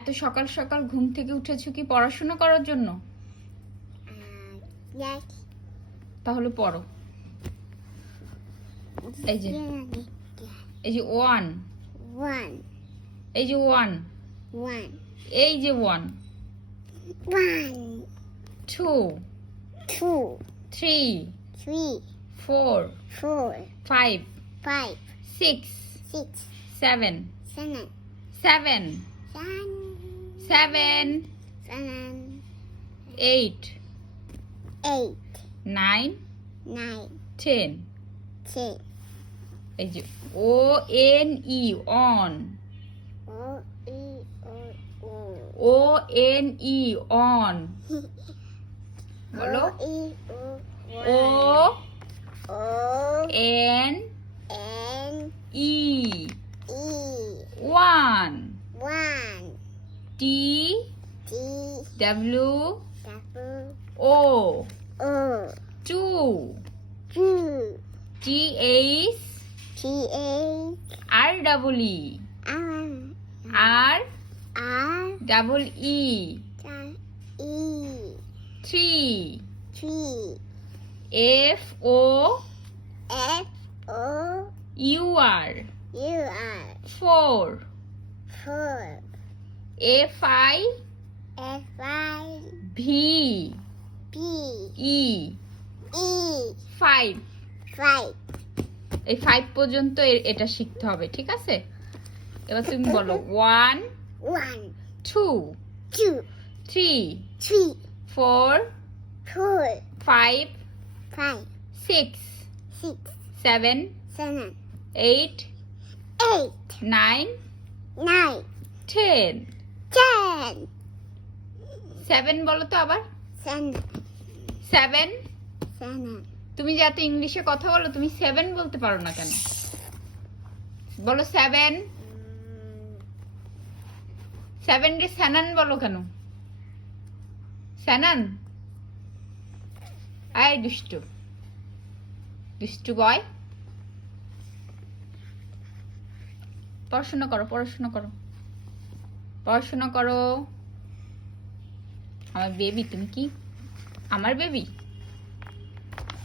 এত সকাল সকাল ঘুম থেকে উঠেছো কি পড়াশোনা করার জন্য? Yes. তাহলে পড়ো। এই যে ওয়ান, One. এই যে ওয়ান, One. এই যে one, One. Two, Two. Three, Three. Four, Four. Five, Five. Six, Six. Seven, Seven. Seven, Seven. Seven, Seven. Eight, Eight. Nine, Nine. 10। 10. এই যে O N E one, O E O O. O N E one, বলো। O E O. O O N N E E. One, One. T T W double O O. Two, Two. T H T A R double E R R R double E E. Three, Three. F O F O U R U R. Four, Four. F I F I V P E E. Five. Five. এই five পর্যন্ত এটা শিখতে হবে, ঠিক আছে? এবার তুমি বলো one, One. Two, Two. Three, Three. Four, Four. Five, Five. Six, Six. Seven, Seven. Eight, Eight. Nine, Nine. 10। 10. Seven বলো তো আবার। Seven. সেভেন। Seven. তুমি যে এত ইংলিশে কথা বলো, তুমি সেভেন বলতে পারো না কেন? বলো সেভেন। সেভেন রে স্যানান বলো কেন? স্যানান। আয় দুষ্টু, দুষ্টু বয়। পড়াশোনা করো, পড়াশোনা করো, পড়াশোনা করো। আমার বেবি, তুমি কি আমার বেবি?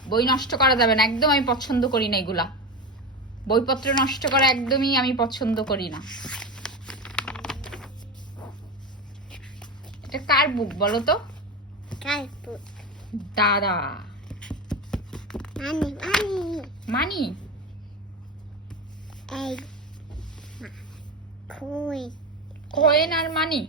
বই নষ্ট করা যাবে না একদম, আমি পছন্দ করি না এগুলা। বইপত্র নষ্ট করা একদমই আমি পছন্দ করি না। এটা কার বুক বলো তো? Carpet. দাদা। Money. Money. মানি। Egg. Coin. কয়েন আর মানি।